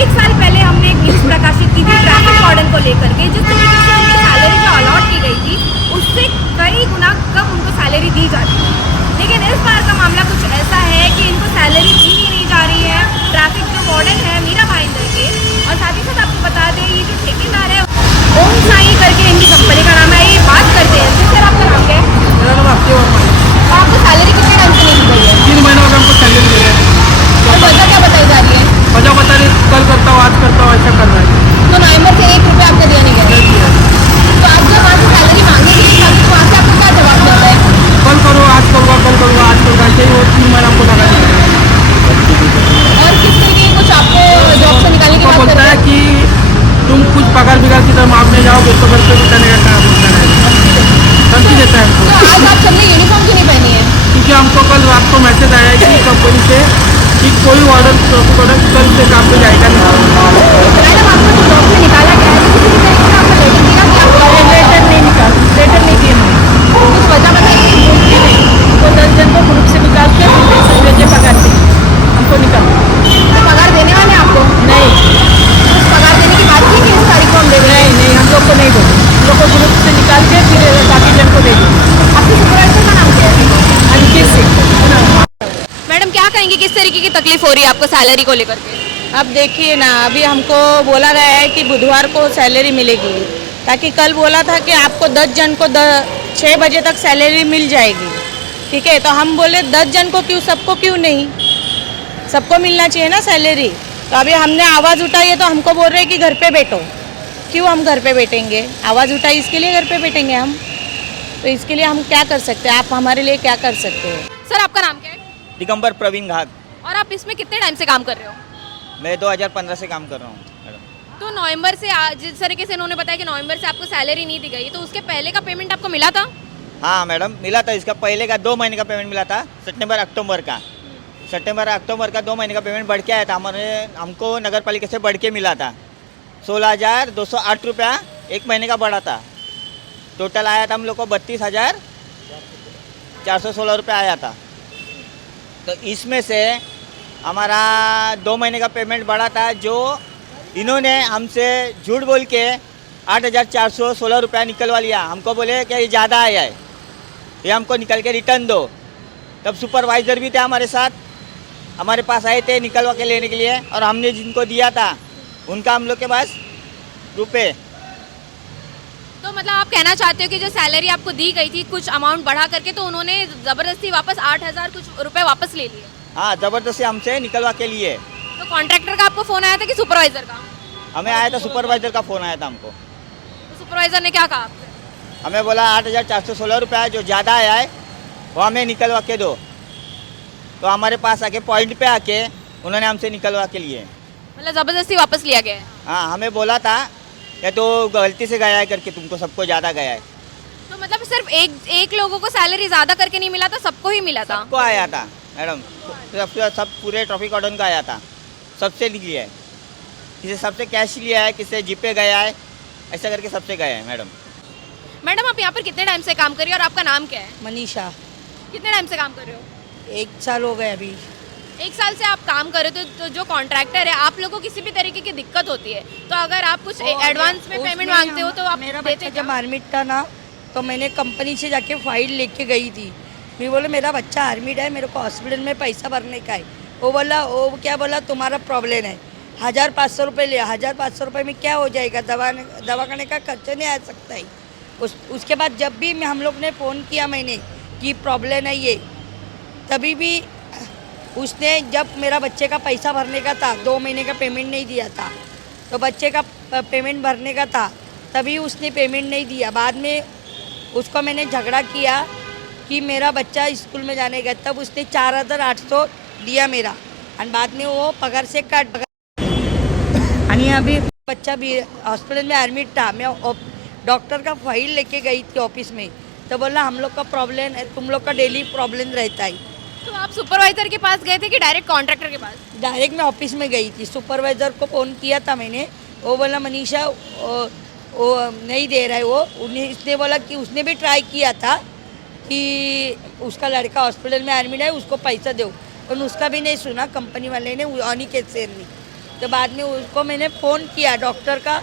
एक साल पहले हमने एक न्यूज़ प्रकाशित की थी ट्रैफिक वार्डन को लेकर के, जिस तरीके से उनकी सैलरी जो अलॉट की गई थी उससे कई गुना कम उनको सैलरी दी जाती है। लेकिन इस बार का मामला कुछ ऐसा है कि इनको सैलरी दी ही नहीं जा रही है। ट्रैफिक जो वार्डन है मीरा भाईंदर के, और साथ ही साथ आपको बता दें ये जो ठेकेदार है ओम साई करके इनकी कंपनी का नाम है। ये बात करते हैं सर, आपका नाम क्या है? मेरा नाम अक्षय वर्मा है। तो आपको सैलरी कितने टाइम से नहीं दी गई है? 3 महीनों में हमको सैलरी मिल रहा है। और वजह क्या बताई जा रही है? वजह बता रही, कल करता हूँ, आज करता हूँ, ऐसा कर रहा है। तो नवंबर से 1 रुपया आपको दिया नहीं गया। नहीं दिया है। तो आप जब वहाँ से सैलरी मांगेंगे तो वहाँ से आपको क्या जवाब मिलता है? कल करो, आज करूँगा, कल करूँगा, आज करूँगा, ऐसे ही वो 3 महीना हमको लगा दिया है। और किस तरीके की कुछ आपको जॉब से निकालने की वो बात बोलता करते है हैं? कि तुम कुछ पगार बिगार की तरफ आप नहीं जाओगे तो घर पे बिताने का काम होता है, धमकी देता है तो हमको। आज आप सबने यूनिफॉर्म क्यों नहीं पहनी है? क्योंकि हमको कल रात को मैसेज आया है कि कंपनी से कि कोई ऑर्डर कल से काम पे जाएगा नहीं। मैडम आपको जो जॉब से निकाला गया है तो किसी तरीके से आपको लेटर दिया कि आपको लेटर नहीं दिए मैंने। कुछ वजह बताइए। तो 10 जन को ग्रुप से निकाल के फिर पगार दी, हमको निकाल। तो पगार देने वाले हैं आपको? नहीं कुछ पगार देने की बात की कि इस तारीख को हम दे देंगे? नहीं हम लोग को नहीं बोले, हम लोग को ग्रुप से निकाल के फिर बाकी जन को दे दी। आपके सुपरवाइजर का नाम क्या है? अंकित सिंह। मैडम क्या कहेंगे, किस तरीके की तकलीफ हो रही है आपको सैलरी को लेकर के? अब देखिए ना, अभी हमको बोला गया है कि बुधवार को सैलरी मिलेगी, ताकि कल बोला था कि आपको 10 जन को 6 बजे तक सैलरी मिल जाएगी। ठीक है, तो हम बोले 10 जन को क्यों, सबको क्यों नहीं, सबको मिलना चाहिए ना सैलरी। तो अभी हमने आवाज़ उठाई है तो हमको बोल रहे हैं कि घर पे बैठो। क्यों हम घर पे बैठेंगे? आवाज़ उठाई इसके लिए घर पे बैठेंगे हम? तो इसके लिए हम क्या कर सकते हैं, आप हमारे लिए क्या कर सकते हो? सर आपका नाम क्या है? दिगंबर प्रवीण घाट। और आप इसमें कितने टाइम से काम कर रहे हो? मैं 2015 से काम कर रहा हूँ मैडम। तो नवंबर से जिस तरीके से इन्होंने बताया कि नवंबर से आपको सैलरी नहीं दी गई, तो उसके पहले का पेमेंट आपको मिला था? हाँ मैडम, मिला था। इसका पहले का 2 महीने का पेमेंट मिला था, सितंबर अक्टूबर का। 2 महीने का पेमेंट बढ़ के आया था हमको नगर पालिका से बढ़ के मिला था 16,208 रुपया 1 महीने का बढ़ा था। टोटल आया था हम लोग को 32,416 रुपया आया था। तो इसमें से हमारा 2 महीने का पेमेंट बढ़ा था, जो इन्होंने हमसे झूठ बोल के 8,416 रुपया निकलवा लिया। हमको बोले कि ये ज़्यादा आया है, ये हमको निकल के रिटर्न दो। तब सुपरवाइज़र भी थे हमारे साथ, हमारे पास आए थे निकलवा के लेने के लिए, और हमने जिनको दिया था उनका हम लोग के पास रुपये। तो मतलब आप कहना चाहते हो कि जो सैलरी आपको दी गई थी कुछ अमाउंट बढ़ा करके, तो उन्होंने ज़बरदस्ती वापस 8,000 कुछ रुपए वापस ले लिए? हाँ, ज़बरदस्ती हमसे निकलवा के लिए। तो कॉन्ट्रैक्टर का आपको फ़ोन आया था कि सुपरवाइज़र का? हमें आया था, सुपरवाइज़र का फ़ोन आया था हमको। तो सुपरवाइज़र ने क्या कहा आपसे? हमें बोला 8,416 रुपया जो ज़्यादा आया है वो हमें निकलवा के दो। तो हमारे पास आके पॉइंट पे आके उन्होंने हमसे निकलवा के लिए। मतलब ज़बरदस्ती वापस लिया गया है? हाँ, हमें बोला था या तो गलती से गया है करके, तुमको सबको ज़्यादा गया है। तो मतलब सिर्फ एक लोगों को सैलरी ज़्यादा करके नहीं मिला था, सबको ही मिला था? सबको आया था मैडम, सब पूरे ट्रैफिक वार्डन का आया था, सबसे लिया है। किसी सबसे कैश लिया है, किसी जीपे गया है, ऐसा करके सबसे गया है मैडम। मैडम आप यहाँ पर कितने टाइम से काम कर रही हो और आपका नाम क्या है? मनीषा। कितने टाइम से काम कर रहे हो? 1 साल हो गए अभी। 1 साल से आप काम कर रहे हो, तो जो कॉन्ट्रैक्टर है आप लोगों को किसी भी तरीके की दिक्कत होती है तो अगर आप कुछ एडवांस में पेमेंट मांगते हो तो आप मेरा देते बच्चा क्या? जब आर्मिड था ना, तो मैंने कंपनी से जाके फाइल लेके गई थी। मैं बोले मेरा बच्चा आर्मिड है, मेरे को हॉस्पिटल में पैसा भरने का है। वो क्या बोला, तुम्हारा प्रॉब्लम है, 1,500 रुपये ले। 1,500 रुपये में क्या हो जाएगा, दवाखाने का खर्चा नहीं आ सकता है। उसके बाद जब भी हम लोग ने फ़ोन किया मैंने कि प्रॉब्लम है ये, तभी भी उसने, जब मेरा बच्चे का पैसा भरने का था, 2 महीने का पेमेंट नहीं दिया था, तो बच्चे का पेमेंट भरने का था, तभी उसने पेमेंट नहीं दिया। बाद में उसको मैंने झगड़ा किया कि मेरा बच्चा स्कूल में जाने का, तब उसने 4,800 दिया मेरा, और बाद में वो पगार से काट। आणि अभी बच्चा भी हॉस्पिटल में एडमिट था। मैं डॉक्टर का फाइल लेके गई थी ऑफिस में, तो बोला हम लोग का प्रॉब्लम है, तुम लोग का डेली प्रॉब्लम रहता है। तो आप सुपरवाइजर के पास गए थे कि डायरेक्ट कॉन्ट्रैक्टर के पास? डायरेक्ट मैं ऑफिस में गई थी, सुपरवाइज़र को फ़ोन किया था मैंने। वो बोला मनीषा वो नहीं दे रहा है। उसने बोला कि उसने भी ट्राई किया था कि उसका लड़का हॉस्पिटल में एडमिट है, उसको पैसा दो, पर उसका भी नहीं सुना कंपनी वाले ने, अनिकेत सर ने। तो बाद में उसको मैंने फ़ोन किया, डॉक्टर का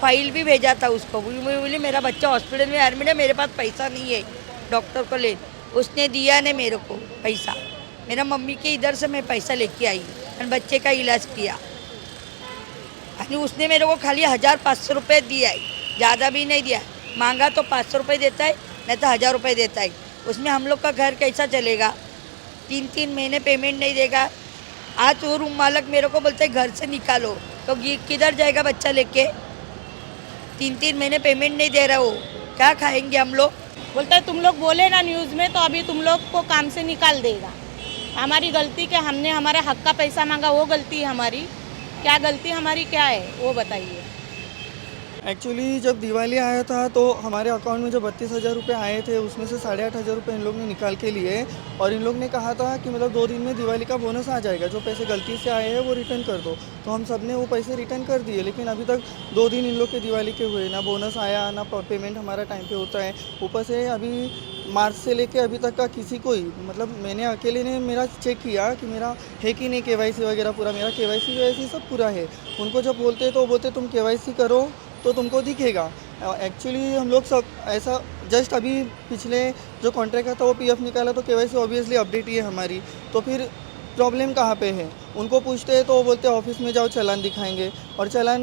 फाइल भी भेजा था उसको। बोली मेरा बच्चा हॉस्पिटल में एडमिट है, मेरे पास पैसा नहीं है डॉक्टर को ले। उसने दिया नहीं मेरे को पैसा। मेरा मम्मी के इधर से मैं पैसा लेके आई और बच्चे का इलाज किया। यानी उसने मेरे को खाली 1500 रुपये दिया है, ज़्यादा भी नहीं दिया। मांगा तो 500 रुपये देता है, नहीं तो 1000 रुपये देता है। उसमें हम लोग का घर कैसा चलेगा? 3-3 महीने पेमेंट नहीं देगा। आज वो रूम मालक मेरे को बोलते घर से निकालो, तो किधर जाएगा बच्चा लेके? 3-3 महीने पेमेंट नहीं दे रहा, वो क्या खाएंगे हम लोग? बोलता है तुम लोग बोले ना न्यूज़ में, तो अभी तुम लोग को काम से निकाल देगा। हमारी गलती कि हमने हमारे हक का पैसा मांगा, वो गलती है हमारी। क्या गलती हमारी क्या है वो बताइए। एक्चुअली जब दिवाली आया था तो हमारे अकाउंट में जो 32,000 रुपये आए थे उसमें से 8,500 रुपये इन लोग ने निकाल के लिए, और इन लोग ने कहा था कि मतलब 2 दिन में दिवाली का बोनस आ जाएगा, जो पैसे गलती से आए हैं वो रिटर्न कर दो। तो हम सब ने वो पैसे रिटर्न कर दिए, लेकिन अभी तक 2 दिन इन लोग के दिवाली के हुए, ना बोनस आया ना पेमेंट हमारा टाइम पे होता है। ऊपर से अभी मार्च से लेके अभी तक का किसी को ही, मतलब मैंने अकेले ने मेरा चेक किया कि मेरा है कि नहीं KYC वगैरह पूरा, मेरा KYC सब पूरा है। उनको जब बोलते हैं तो बोलते तुम KYC करो तो तुमको दिखेगा। एक्चुअली हम लोग सब ऐसा जस्ट अभी पिछले जो कॉन्ट्रैक्ट था वो PF निकाला, तो KYC ऑब्वियसली अपडेट ही है हमारी, तो फिर प्रॉब्लम कहाँ पे है? उनको पूछते हैं तो वो बोलते हैं ऑफिस में जाओ चालान दिखाएंगे, और चालान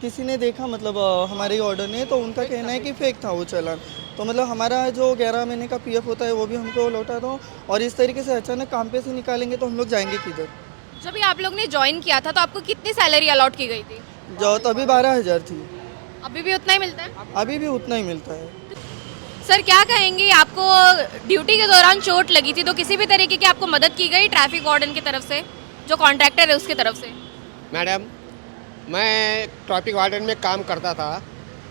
किसी ने देखा मतलब हमारे ही ऑर्डर ने, तो उनका कहना है कि फेक था वो चालान। तो मतलब हमारा जो 11 महीने का PF होता है वो भी हमको लौटा दो, और इस तरीके से अचानक काम पे से निकालेंगे तो हम लोग जाएंगे किधर? जब ये आप लोग ने ज्वाइन किया था तो आपको कितनी सैलरी अलॉट की गई थी? जो तभी 12,000 थी, अभी भी उतना ही मिलता है? अभी भी उतना ही मिलता है। सर क्या कहेंगे, आपको ड्यूटी के दौरान चोट लगी थी तो किसी भी तरीके की आपको मदद की गई ट्रैफिक वार्डन की तरफ से, जो कॉन्ट्रैक्टर है उसकी तरफ से? मैडम, मैं ट्रैफिक वार्डन में काम करता था।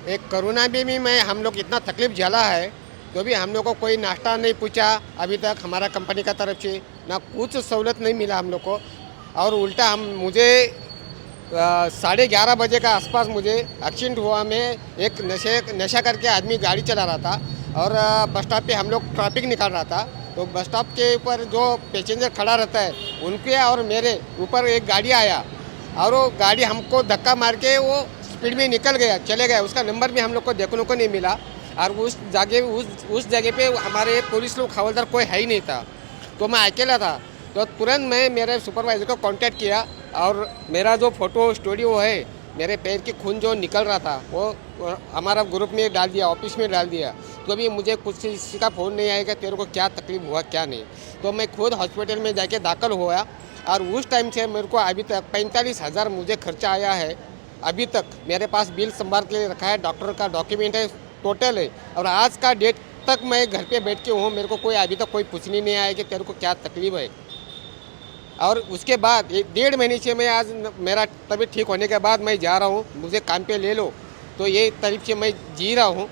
एक कोरोना में भी मैं हम लोग इतना तकलीफ झेला है, तो भी हम लोग को कोई नाश्ता नहीं पूछा अभी तक हमारा कंपनी का तरफ से, ना कुछ सहूलत नहीं मिला हम लोग को। और उल्टा मुझे 11:30 बजे का आसपास मुझे एक्सीडेंट हुआ। मैं एक नशा करके आदमी गाड़ी चला रहा था, और बस स्टॉप पे हम लोग ट्रैफिक निकाल रहा था। तो बस स्टॉप के ऊपर जो पैसेंजर खड़ा रहता है, उनके और मेरे ऊपर एक गाड़ी आया, और वो गाड़ी हमको धक्का मार के वो स्पीड में निकल गया, चले गया। उसका नंबर भी हम लोग को देखने को नहीं मिला, और उस जगह पे हमारे पुलिस लोग हवलदार कोई है ही नहीं था, तो मैं अकेला था। तो तुरंत मैं मेरे सुपरवाइजर को कांटेक्ट किया, और मेरा जो फ़ोटो स्टूडियो है, मेरे पैर की खून जो निकल रहा था वो हमारा ग्रुप में डाल दिया, ऑफिस में डाल दिया। तो अभी मुझे कुछ किसी का फ़ोन नहीं आएगा तेरे को क्या तकलीफ हुआ क्या नहीं। तो मैं खुद हॉस्पिटल में जाके दाखिल हुआ, और उस टाइम से मेरे को अभी तक 45,000 मुझे खर्चा आया है। अभी तक मेरे पास बिल संभाल के रखा है, डॉक्टर का डॉक्यूमेंट है, टोटल है। और आज का डेट तक मैं घर पे बैठ के हूँ, मेरे को कोई अभी तक कोई पूछने नहीं आया कि तेरे को क्या तकलीफ है। और उसके बाद 1.5 महीने से मैं आज मेरा तबीयत ठीक होने के बाद मैं जा रहा हूँ, मुझे काम पे ले लो, तो ये तरीके से मैं जी रहा हूँ।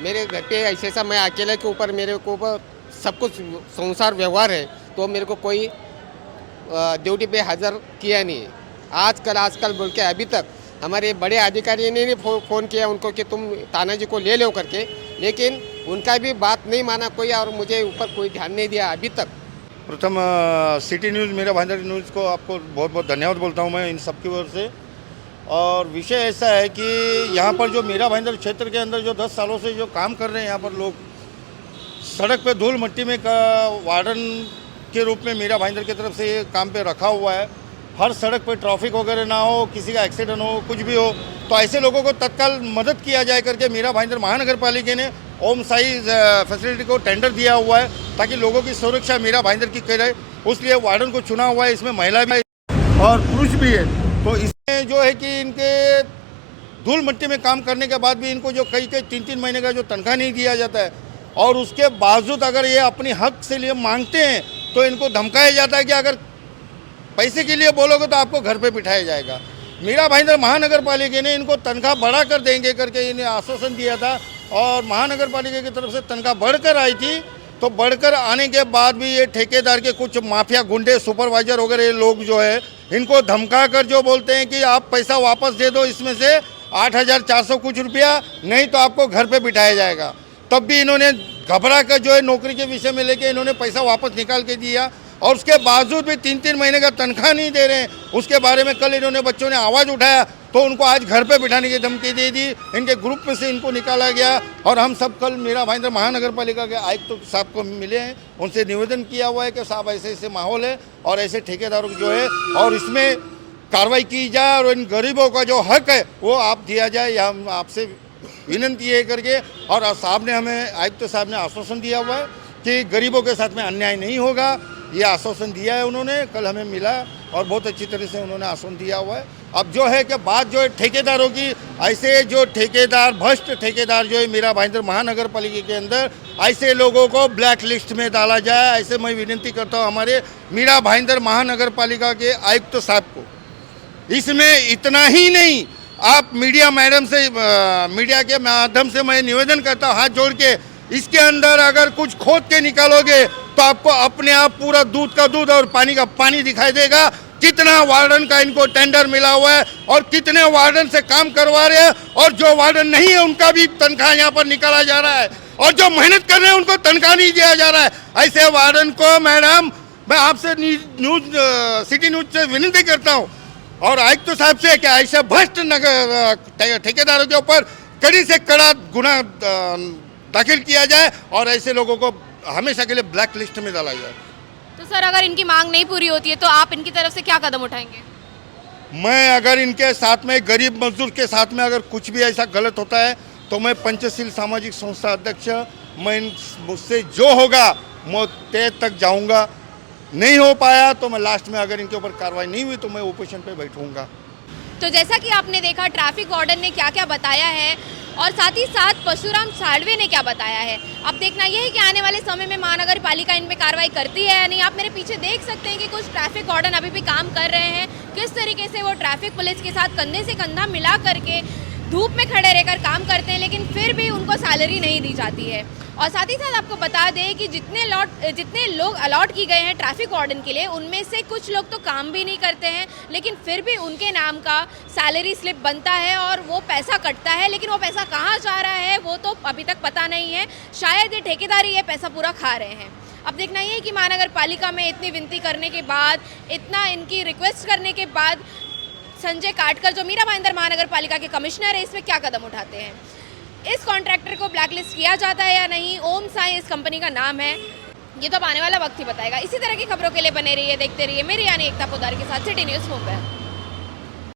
मेरे घर पे ऐसा मैं अकेले के ऊपर मेरे को ऊपर सब कुछ संसार व्यवहार है, तो मेरे को कोई ड्यूटी पे हाजिर किया नहीं। आजकल बोल के अभी तक हमारे बड़े अधिकारी ने फ़ोन किया उनको कि तुम तानाजी को ले लो करके, लेकिन उनका भी बात नहीं माना कोई, और मुझे ऊपर कोई ध्यान नहीं दिया अभी तक। प्रथम सिटी न्यूज़ मेरा भाईंदर न्यूज़ को आपको बहुत बहुत धन्यवाद बोलता हूं मैं इन सब की ओर से। और विषय ऐसा है कि यहाँ पर जो मेरा भाईंदर क्षेत्र के अंदर जो 10 सालों से जो काम कर रहे हैं यहाँ पर लोग, सड़क पे धूल मट्टी में का वार्डन के रूप में मेरा भाईंदर की तरफ से ये काम पे रखा हुआ है। हर सड़क पर ट्रैफिक वगैरह ना हो, किसी का एक्सीडेंट हो, कुछ भी हो, तो ऐसे लोगों को तत्काल मदद किया जाए करके मेरा भाईंदर महानगर पालिका ने ओम साई फैसिलिटी को टेंडर दिया हुआ है, ताकि लोगों की सुरक्षा मेरा भाईंदर की करे। उसलिए वार्डन को चुना हुआ है। इसमें महिला भी और पुरुष भी है। तो इसमें जो है कि इनके धूल मिट्टी में काम करने के बाद भी इनको जो कई 3-3 महीने का जो तनख्वाह नहीं दिया जाता है, और उसके बावजूद अगर ये अपनी हक से लिए मांगते हैं तो इनको धमकाया जाता है कि अगर पैसे के लिए बोलोगे तो आपको घर पे बिठाया जाएगा। मेरा भाईंदर महानगर पालिका ने इनको तनख्वाह बढ़ा कर देंगे करके इन्हें आश्वासन दिया था, और महानगर पालिका की तरफ से तनख्वाह बढ़कर आई थी। तो बढ़कर आने के बाद भी ये ठेकेदार के कुछ माफिया गुंडे, सुपरवाइजर वगैरह ये लोग जो है, इनको धमका कर जो बोलते हैं कि आप पैसा वापस दे दो, इसमें से 8,400 कुछ रुपया, नहीं तो आपको घर पे बिठाया जाएगा। तब भी इन्होंने घबरा कर जो है नौकरी के विषय में लेके इन्होंने पैसा वापस निकाल के दिया। और उसके बावजूद भी 3-3 महीने का तनख्वाह नहीं दे रहे हैं। उसके बारे में कल इन्होंने बच्चों ने आवाज़ उठाया तो उनको आज घर पे बिठाने की धमकी दे दी, इनके ग्रुप में से इनको निकाला गया। और हम सब कल मीरा भाईंदर महानगर पालिका के आयुक्त तो साहब को मिले हैं, उनसे निवेदन किया हुआ है कि साहब ऐसे ऐसे माहौल है और ऐसे ठेकेदारों को जो है और इसमें कार्रवाई की जाए और इन गरीबों का जो हक है वो आप दिया जाए, यह हम आपसे विनंती है करके। और साहब ने हमें आयुक्त साहब ने आश्वासन दिया हुआ है कि गरीबों के साथ में अन्याय नहीं होगा, ये आश्वासन दिया है उन्होंने, कल हमें मिला और बहुत अच्छी तरह से उन्होंने आश्वासन दिया हुआ है। अब जो है कि बात जो है ठेकेदारों की, ऐसे जो ठेकेदार भ्रष्ट ठेकेदार जो है मीरा भाईंदर महानगर पालिका के अंदर ऐसे लोगों को ब्लैक लिस्ट में डाला जाए, ऐसे मैं विनती करता हूँ हमारे मीरा भाईंदर महानगर पालिका के आयुक्त साहब को। इसमें इतना ही नहीं, आप मीडिया मैडम से मीडिया के माध्यम से मैं निवेदन करता हूँ हाथ जोड़ के, इसके अंदर अगर कुछ खोद के निकालोगे तो आपको अपने आप पूरा दूध का दूध और पानी का पानी दिखाई देगा। कितना वार्डन का इनको टेंडर मिला हुआ है और कितने वार्डन से काम करवा रहे हैं, और जो वार्डन नहीं है उनका भी तनख्वाह यहाँ पर निकाला जा रहा है, और जो मेहनत कर रहे हैं उनको तनख्वाह नहीं दिया जा रहा है। ऐसे वार्डन को मैडम मैं आपसे सिटी न्यूज से विनती करता हूँ और आयुक्त साहब से कि ऐसे भ्रष्ट ठेकेदारों के ऊपर कड़ी से कड़ा गुना दाखिल किया जाए और ऐसे लोगों को हमेशा के लिए ब्लैक लिस्ट में डाला जाए। तो सर अगर इनकी मांग नहीं पूरी होती है तो आप इनकी तरफ से क्या कदम उठाएंगे? मैं अगर इनके साथ में गरीब मजदूर के साथ में अगर कुछ भी ऐसा गलत होता है तो मैं पंचशील सामाजिक संस्था अध्यक्ष, मैं मुझसे जो होगा मैं तय तक जाऊंगा। नहीं हो पाया तो मैं लास्ट में अगर इनके ऊपर कार्रवाई नहीं हुई तो मैं ओपोजिशन पे बैठूंगा। तो जैसा कि आपने देखा ट्रैफिक वार्डन ने क्या क्या बताया है और साथ ही साथ परशुराम साड़वे ने क्या बताया है। अब देखना यह है कि आने वाले समय में महानगर पालिका इन पे कार्रवाई करती है या नहीं। आप मेरे पीछे देख सकते हैं कि कुछ ट्रैफिक वार्डन अभी भी काम कर रहे हैं, किस तरीके से वो ट्रैफिक पुलिस के साथ कंधे से कंधा मिला करके धूप में खड़े रहकर काम करते हैं, लेकिन फिर भी उनको सैलरी नहीं दी जाती है। और साथ ही साथ आपको बता दें कि जितने लोग अलॉट की गए हैं ट्रैफिक वार्डन के लिए, उनमें से कुछ लोग तो काम भी नहीं करते हैं, लेकिन फिर भी उनके नाम का सैलरी स्लिप बनता है और वो पैसा कटता है, लेकिन वो पैसा कहाँ जा रहा है वो तो अभी तक पता नहीं है। शायद ये ठेकेदारी ये पैसा पूरा खा रहे हैं। अब देखना ये है कि महानगर पालिका में इतनी विनती करने के बाद, इतना इनकी रिक्वेस्ट करने के बाद संजय काटकर जो मीरा भाईंदर महानगर पालिका के कमिश्नर है इसमें क्या कदम उठाते हैं। इस कॉन्ट्रैक्टर को ब्लैकलिस्ट किया जाता है या नहीं, ओम साई इस कंपनी का नाम है, ये तो अब आने वाला वक्त ही बताएगा। इसी तरह की खबरों के लिए बने रहिए, देखते रहिए मेरी यानी एकता पोदार के साथ सिटी न्यूज़ मुंबई।